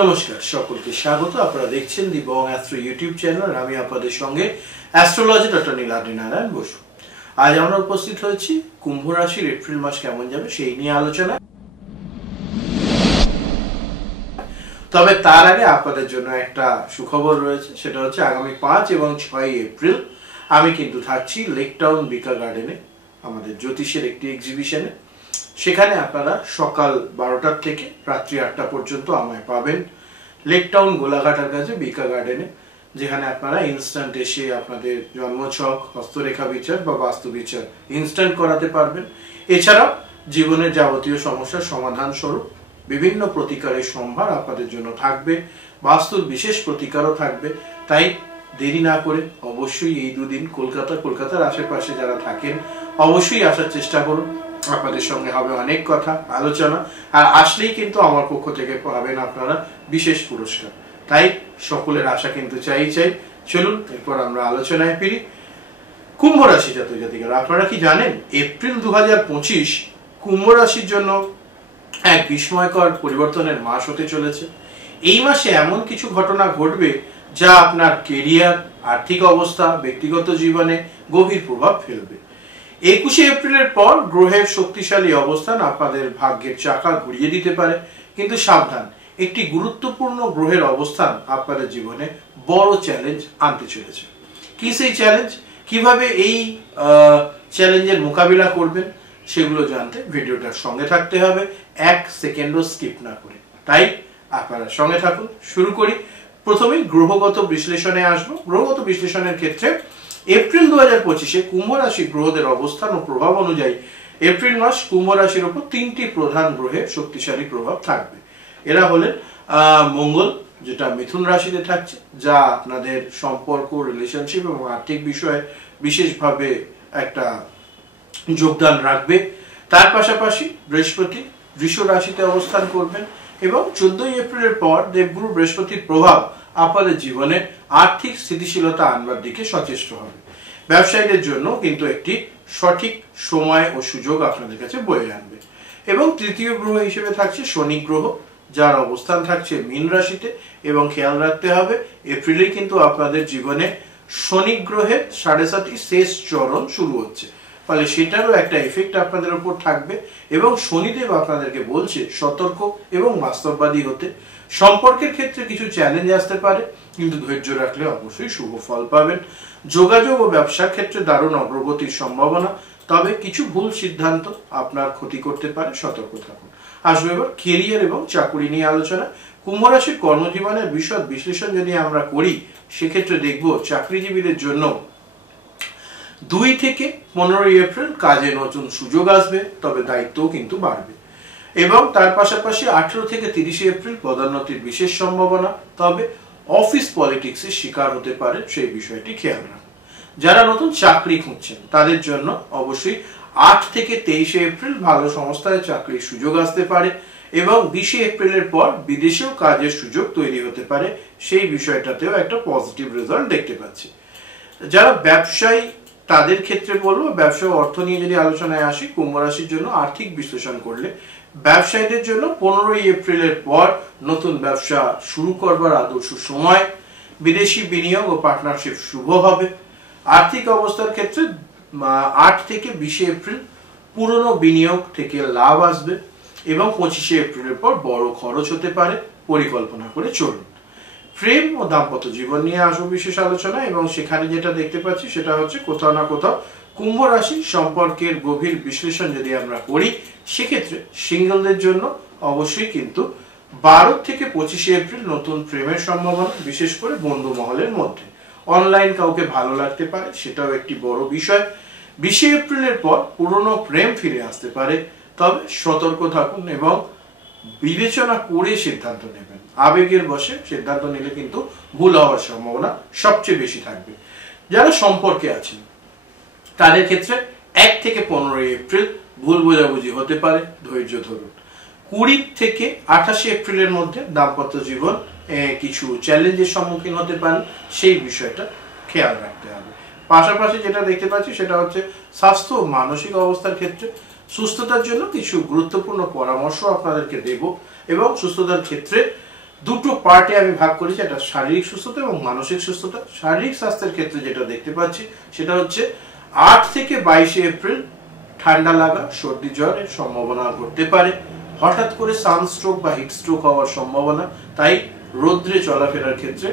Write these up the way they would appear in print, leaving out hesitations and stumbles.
নমস্কার সকলকে স্বাগত। আপনারা দেখছেন দি বং অ্যাস্ট্রো ইউটিউব চ্যানেল। আমি আপনাদের সঙ্গে অ্যাস্ট্রোলজি ডক্টর নীলাদ্রি নারায়ণ বসু। আজ আমরা উপস্থিত হয়েছি কুম্ভ রাশির এপ্রিল মাস কেমন যাবে সেই নিয়ে আলোচনা। তবে তার আগে আপনাদের জন্য একটা সুখবর রয়েছে, সেটা হচ্ছে আগামী ৫ এবং ৬ এপ্রিল আমি কিন্তু থাকছি লেক টাউন বিকা গার্ডেনে, আমাদের জ্যোতিষের একটি এক্সিবিশনে। সেখানে আপনারা সকাল ১২টার থেকে রাত্রি ৮টা পর্যন্ত আমায় পাবেন লেক টাউন গোলাঘাটার কাছে বিকা গার্ডেনে, যেখানে আপনারা ইনস্ট্যান্ট এসে আপনাদের জন্মছক, হস্তরেখা বিচার বা বাস্তু বিচার ইনস্ট্যান্ট করাতে পারবেন। এছাড়াও জীবনের যাবতীয় সমস্যার সমাধান স্বরূপ বিভিন্ন প্রতিকারের সম্ভার আপনাদের জন্য থাকবে, বাস্তুর বিশেষ প্রতিকারও থাকবে। তাই দেরি না করে অবশ্যই এই দুদিন কলকাতার আশেপাশে যারা থাকেন অবশ্যই আসার চেষ্টা করুন। আপনাদের সঙ্গে হবে অনেক কথা আলোচনা, আর আসলেই কিন্তু আমার পক্ষ থেকে পাবেন আপনারা বিশেষ পুরস্কার। তাই সকলের আশা কিন্তু চাই। চলুন এরপর আমরা আলোচনায় ফিরি। কুম্ভ রাশি জাতক জাতিকারা, আপনারা কি জানেন এপ্রিল ২০২৫ কুম্ভ রাশির জন্য এক বিস্ময়কর পরিবর্তনের মাস হতে চলেছে। এই মাসে এমন কিছু ঘটনা ঘটবে যা আপনার কেরিয়ার, আর্থিক অবস্থা, ব্যক্তিগত জীবনে গভীর প্রভাব ফেলবে। ২১শে এপ্রিলের পর গ্রহের শক্তিশালী অবস্থান আপনাদের ভাগ্যের চাকা ঘুরিয়ে দিতে পারে, কিন্তু সাবধান, একটি গুরুত্বপূর্ণ গ্রহের অবস্থান আপনাদের জীবনে বড় চ্যালেঞ্জ আনতে চলেছে। কি সেই চ্যালেঞ্জ, কিভাবে এই চ্যালেঞ্জের মোকাবিলা করবেন সেগুলো জানতে ভিডিওটার সঙ্গে থাকতে হবে, ১ সেকেন্ডও স্কিপ না করে। তাই আপনারা সঙ্গে থাকুন। শুরু করি। প্রথমেই গ্রহগত বিশ্লেষণে আসবো। গ্রহগত বিশ্লেষণের ক্ষেত্রে এপ্রিল ২০২৫-এ কুম্ভ রাশি গ্রহদের অবস্থান ও প্রভাব অনুযায়ী এপ্রিল মাস কুম্ভ রাশির উপর ৩টি প্রধান গ্রহের শক্তিশালী প্রভাব থাকবে। এরা হলেন মঙ্গল, যেটা মিথুন রাশিতে থাকছে, যা আপনাদের সম্পর্ক, রিলেশনশিপ এবং আর্থিক বিষয়ে বিশেষভাবে একটা যোগদান রাখবে। তার পাশাপাশি বৃহস্পতি বৃষ রাশিতে অবস্থান করবেন এবং ১৪ই এপ্রিলের পর দেবগুরু বৃহস্পতির প্রভাব আপনাদের জীবনে আর্থিক স্থিতিশীলতা আনবার দিকে সচেষ্ট হবে। ব্যবসায়ীদের জন্য কিন্তু একটি সঠিক সময় ও সুযোগ আপনাদের কাছে বয়ে আনবে। এবং তৃতীয় গ্রহ হিসেবে থাকছে শনি গ্রহ, যার অবস্থান থাকছে মীন রাশিতে। এবং খেয়াল রাখতে হবে এপ্রিলে কিন্তু আপনাদের জীবনে শনি গ্রহের ৭.৫ শেষ চরণ শুরু হচ্ছে, ফলে সেটারও একটা এফেক্ট আপনাদের উপর থাকবে। এবং শনিদেব আপনাদেরকে বলছে সতর্ক এবং বাস্তববাদী হতে। সম্পর্কের ক্ষেত্রে কিছু চ্যালেঞ্জ আসতে পারে, কিন্তু ধৈর্য রাখলে অবশ্যই শুভ ফল পাবেন। যোগাযোগ ও ব্যবসার ক্ষেত্রে দারুণ অগ্রগতির সম্ভাবনা, তবে কিছু ভুল সিদ্ধান্ত আপনার ক্ষতি করতে পারে, সতর্ক থাকুন। আসবে এবার কেরিয়ার এবং চাকুরি নিয়ে আলোচনা। কুম্ভ রাশির কর্মজীবনের বিশদ বিশ্লেষণ যদি আমরা করি, সেক্ষেত্রে দেখব চাকরিজীবীদের জন্য ২ থেকে ১৫ই এপ্রিল কাজে নতুন সুযোগ আসবে, তবে দায়িত্বও কিন্তু বাড়বে। এবং তার পাশাপাশি ১৮ থেকে ৩০ এপ্রিল পদোন্নতির বিশেষ সম্ভাবনা, তবে অফিস পলিটিক্সের শিকার হতে পারে, সেই বিষয়টি খেয়াল রাখুন। যারা নতুন চাকরি খুঁজছেন তাদের জন্য অবশ্যই ৮ থেকে ২৩ এপ্রিল ভালো সংস্থায় চাকরির সুযোগ আসতে পারে এবং ২০ এপ্রিলের পর বিদেশেও কাজের সুযোগ তৈরি হতে পারে, সেই বিষয়টাতেও একটা পজিটিভ রেজাল্ট দেখতে পাচ্ছি। যারা ব্যবসায়ী তাদের ক্ষেত্রে বলবো, ব্যবসা ও অর্থ নিয়ে যদি আলোচনায় আসি, কুম্ভ রাশির জন্য আর্থিক বিশ্লেষণ করলে ব্যবসায়ীদের জন্য ১৫ই এপ্রিলের পর নতুন ব্যবসা শুরু করবার আদর্শ সময়। বিদেশি বিনিয়োগ ও পার্টনারশিপ শুভ হবে। আর্থিক অবস্থার ক্ষেত্রে ৮ থেকে ২০ এপ্রিল পুরনো বিনিয়োগ থেকে লাভ আসবে এবং ২৫ এপ্রিলের পর বড় খরচ হতে পারে, পরিকল্পনা করে চলুন। প্রেম ও দাম্পত্য জীবন নিয়ে আসবো বিশেষ আলোচনা, এবং সেখানে যেটা দেখতে পাচ্ছি সেটা হচ্ছে কোথাও না কোথাও কুম্ভ রাশি সম্পর্কের গভীর বিশ্লেষণ যদি আমরা করি, সেক্ষেত্রে সিঙ্গেলদের জন্য অবশ্যই কিন্তু ১২ থেকে ২৫ এপ্রিল নতুন প্রেমের সম্ভাবনা, বিশেষ করে বন্ধু মহলের মধ্যে। অনলাইন কাউকে ভালো লাগতে পারে, সেটাও একটি বড় বিষয়। ২০ এপ্রিলের পর পুরনো প্রেম ফিরে আসতে পারে, তবে সতর্ক থাকুন এবং বিবেচনা করে সিদ্ধান্ত নেবেন। আবেগের বশে সিদ্ধান্ত নিলে কিন্তু ভুল হওয়ার সম্ভাবনা সবচেয়ে বেশি থাকবে। যারা সম্পর্কে আছেন তাদের ক্ষেত্রে ১ থেকে ১৫ এপ্রিল ভুল বোঝাবুঝি হতে পারে, ধৈর্য ধরুন। ২০ থেকে ২৮ এপ্রিলের মধ্যে দাম্পত্য জীবন কিছু চ্যালেঞ্জের সম্মুখীন হতে পারেন, সেই বিষয়টা খেয়াল রাখতে হবে। পাশাপাশি যেটা দেখতে পাচ্ছি সেটা হচ্ছে স্বাস্থ্য ও মানসিক অবস্থার ক্ষেত্রে সুস্থতার জন্য কিছু গুরুত্বপূর্ণ পরামর্শ আপনাদেরকে দেব। এবং সুস্থতার ক্ষেত্রে দুটো পার্টে আমি ভাগ করেছি, একটা শারীরিক সুস্থতা এবং মানসিক সুস্থতা। শারীরিক স্বাস্থ্যের ক্ষেত্রে যেটা দেখতে পাচ্ছি সেটা হচ্ছে 8 থেকে 22 এপ্রিল ঠান্ডা লাগা, সর্দি জ্বরের সম্ভাবনা ঘটতে পারে। হঠাৎ করে সানস্ট্রোক বা হিটস্ট্রোক হওয়ার সম্ভাবনা, তাই রোদ্রে চলাফেরার ক্ষেত্রে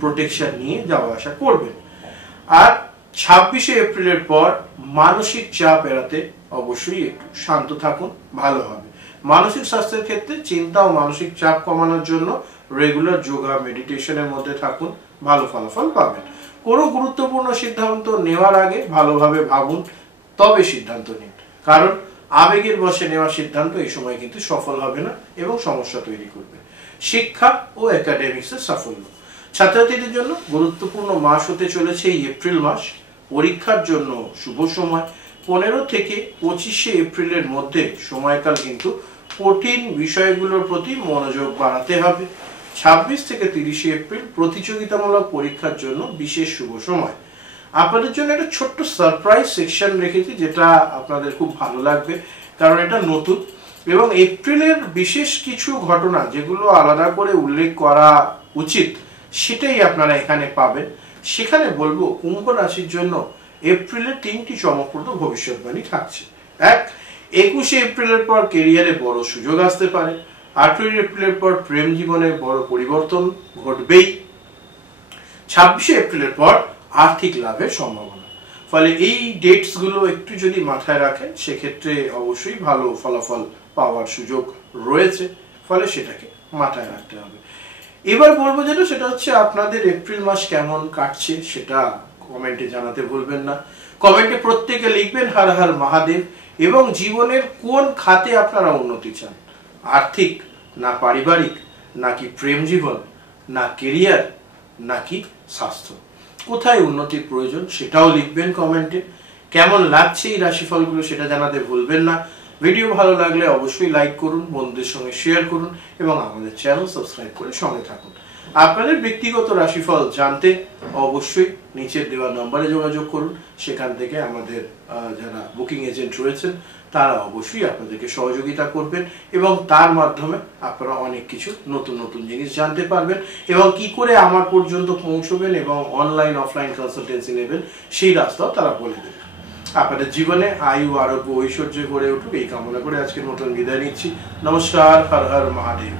প্রোটেকশন নিয়ে যাওয়া আসা করবেন। আর 26 এপ্রিলের পর মানসিক চাপ এড়াতে অবশ্যই একটু শান্ত থাকুন, ভালো হবে। মানসিক স্বাস্থ্যের ক্ষেত্রে চিন্তা ও মানসিক চাপ কমানোর জন্য রেগুলার যোগা মেডিটেশনের মধ্যে থাকুন, ভালো ফলাফল পাবেন। কোনো গুরুত্বপূর্ণ সিদ্ধান্ত নেওয়ার আগে ভালোভাবে ভাবুন, তবে সিদ্ধান্ত নিন, কারণ আবেগের বশে নেওয়া সিদ্ধান্ত এই সময় কিন্তু সফল হবে না এবং সমস্যা তৈরি করবে। শিক্ষা ও একাডেমিক্সের সাফল্য, ছাত্রছাত্রীদের জন্য গুরুত্বপূর্ণ মাস হতে চলেছে এই এপ্রিল মাস। পরীক্ষার জন্য শুভ সময়। 15 থেকে 25 এপ্রিলের মধ্যে সময়কাল কিন্তু কঠিন বিষয়গুলোর প্রতি মনোযোগ বাড়াতে হবে। 26 থেকে 30 এপ্রিল প্রতিযোগিতামূলক পরীক্ষার জন্য বিশেষ শুভ সময়। আপনাদের জন্য একটা ছোট্ট সারপ্রাইজ সেকশন রেখেছি, যেটা আপনাদের খুব ভালো লাগবে, কারণ এটা নতুন এবং এপ্রিলের বিশেষ কিছু ঘটনা যেগুলো আলাদা করে উল্লেখ করা উচিত সেটাই আপনারা এখানে পাবেন। সেখানে বলবো কুম্ভ রাশির জন্য এপ্রিলের 3টি চমকপ্রদ ভবিষ্যৎবাণী থাকছে। 1, 21 এপ্রিলের পর কেরিয়ারে বড় সুযোগ আসতে পারে। 18 এপ্রিলের পর প্রেম জীবনে বড় পরিবর্তন ঘটবেই। 26 এপ্রিলের পর আর্থিক লাভের সম্ভাবনা। ফলে এই ডেটস গুলো একটু যদি মাথায় রাখেন সেক্ষেত্রে অবশ্যই ভালো ফলাফল পাওয়ার সুযোগ রয়েছে, ফলে সেটাকে মাথায় রাখতে হবে। এবার বলবো যেটা, সেটা হচ্ছে আপনাদের এপ্রিল মাস কেমন কাটছে সেটা কমেন্টে জানাতে ভুলবেন না। কমেন্টে প্রত্যেকে লিখবেন হর হর মহাদেব এবং জীবনের কোন খাতে আপনারা উন্নতি চান, আর্থিক না পারিবারিক, নাকি প্রেম জীবন, না কেরিয়ার, নাকি স্বাস্থ্য, কোথায় উন্নতির প্রয়োজন সেটাও লিখবেন কমেন্টে। কেমন লাগছে এই রাশিফলগুলো সেটা জানাতে ভুলবেন না। ভিডিও ভালো লাগলে অবশ্যই লাইক করুন, বন্ধুদের সঙ্গে শেয়ার করুন এবং আমাদের চ্যানেল সাবস্ক্রাইব করে সঙ্গে থাকুন। আপনাদের ব্যক্তিগত রাশিফল জানতে অবশ্যই নিচের দেওয়া নম্বরে যোগাযোগ করুন। সেখান থেকে আমাদের যারা বুকিং এজেন্ট রয়েছেন তারা অবশ্যই আপনাদেরকে সহযোগিতা করবেন এবং তার মাধ্যমে আপনারা অনেক কিছু নতুন নতুন জিনিস জানতে পারবেন এবং কি করে আমার পর্যন্ত পৌঁছবেন এবং অনলাইন অফলাইন কনসালটেন্সি নেবেন সেই রাস্তাও তারা বলে দেবেন। আপনাদের জীবনে আয়ু আরোগ্য ঐশ্বর্য গড়ে উঠুক এই কামনা করে আজকের মতন বিদায় নিচ্ছি। নমস্কার, হর হর মহাদেব।